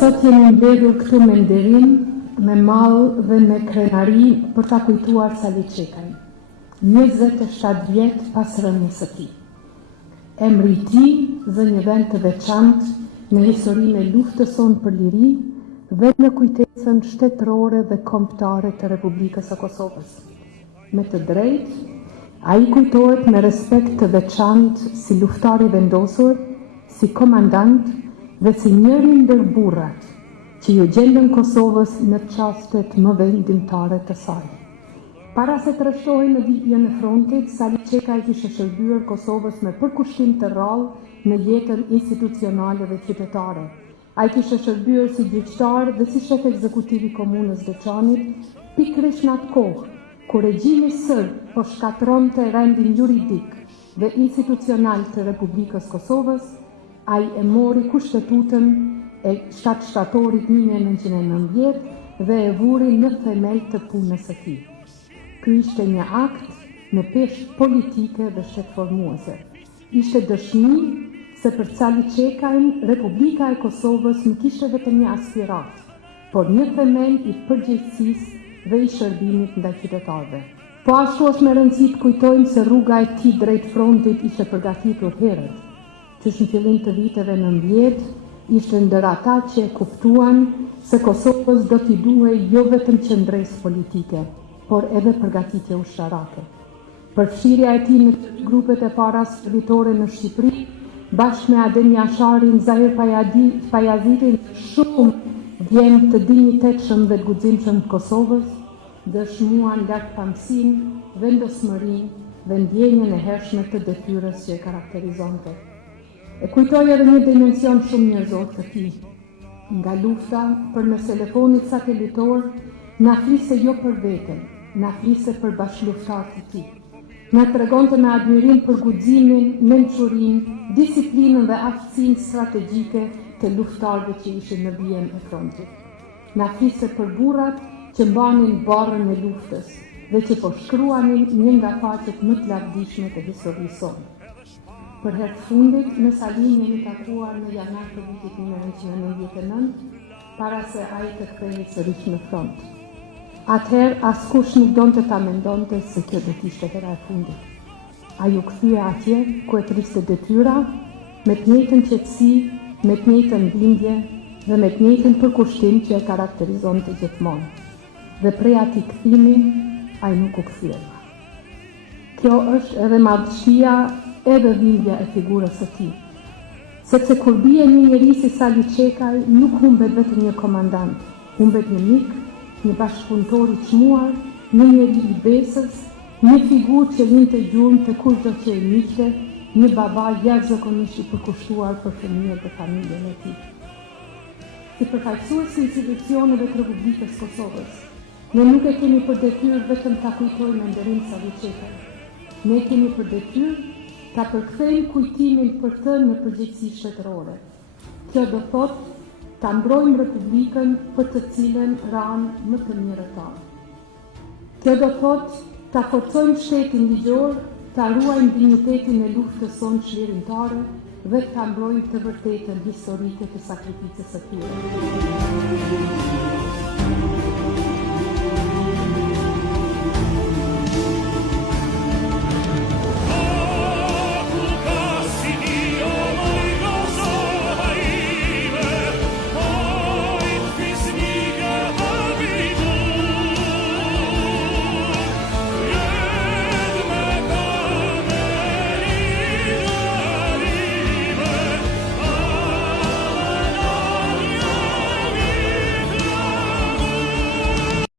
Sot jemi mbledhur këtu me nderim, me mall dhe me krenari për ta kujtuar Sali Çekajn, 27 vjet pas rënies së tij. Emri i tij dhe një vend të veçantë në historinë e luftës sonë për liri dhe në kujtesën shtetërore dhe kombëtare të Republikës së Kosovës. Me të drejtë, ai kujtohet me respekt të veçantë si luftar i vendosur, si komandant dhe si njëri ndër burrat që ju gjendën Kosovës në çastet më vendimtare të saj. Para se të rreshtohej në vijën e frontit, Sali Çekaj kishte shërbyer Kosovës me përkushtim të rrallë në jetën institucionale dhe qytetare. Ai kishte shërbyer si gjyqtar dhe si shef ekzekutiv i komunës Veçanit, pikërisht në atë kohë kur regjimi serb po shkatronte rendin juridik dhe institucional të Republikës Kosovës. Ai e mori kushtetutën e 7 shtatorit 1990 dhe e vuri në themel të punës së tij. Ky ishte një akt në peshë politike dhe shtetformuese. Ishte dëshmi se për Sali Çekajn Republika e Kosovës nuk ishte vetëm një aspirat, por një themel i përgjegjësisë dhe i shërbimit ndaj qytetarëve. Po ashtu është me rëndësi të kujtojmë se rruga e tij drejt frontit ishte përgatitur herët, që në fillim të viteve 90 ishte ndër ata që e kuptuan se Kosovës do t'i duhej jo vetëm qendresë politike, por edhe përgatitje ushtarake. Përfshirja e tij në grupet e para servitore në Shqipëri, bashkë me Adem Jasharin, Zahir Pajazitin, shumë djemë të dinjitetshëm dhe të guximshëm të Kosovës, dëshmuan lartpamësinë, vendosmërinë dhe ndjenjen e hershme të detyrës që e karakterizonte. E kujtoj edhe një dimension shumë njerëzor të tij. Nga lufta përmes telefonit satelitor, na fliste jo për veten, na fliste për bashkëluftarët e tij. Na tregonte me admirim për guximin, mençurinë, disiplinën dhe aftësinë strategjike të luftarëve që ishin në vijën e frontit. Na fliste për burrat që mbanin barrën e luftës dhe që po shkruanin një nga faqet më të lavdishme të historisë sonë. Për herë të fundit, me Salin jemi takuar në janar të vitit 1999, para se ai të kthehej sërish në front. Atëherë, askush nuk donte ta mendonte se kjo do të ishte hera e fundit. Ai u kthye atje ku e triste detyra, me të njëjtën qetësi, me të njëjtën bindje dhe me të njëjtën përkushtim që e karakterizonte gjithmonë. Dhe prej atij kthimi, ai nuk u kthye. Kjo është edhe madhështia edhe dhimbja e figurës së tij. Sepse kur bie një njeri si Sali Çekaj, nuk humbet vetëm një komandant, humbet një mik, një bashkëpunëtor i çmuar, një njeri i besës, një figurë që linte gjurmë të kushdo që e miqte, një baba jashtëzakonisht i përkushtuar për fëmijët dhe familjen e tij. Si përfaqësues të institucioneve të Republikës Kosovës, ne nuk e kemi për detyrë vetëm ta kujtojmë me nderim Sali Çekaj. Ne kemi për detyrë ta përkthejmë kujtimin për të në përgjegjësi shtetërore. Kjo do thotë ta mbrojmë Republikën për të cilën ranë më të mirët tanë. Kjo do thotë ta forcojmë shtetin ligjor, ta ruajmë dinjitetin e luftës sonë çlirimtare dhe ta mbrojmë të vërtetën historike të sakrificës së tyre.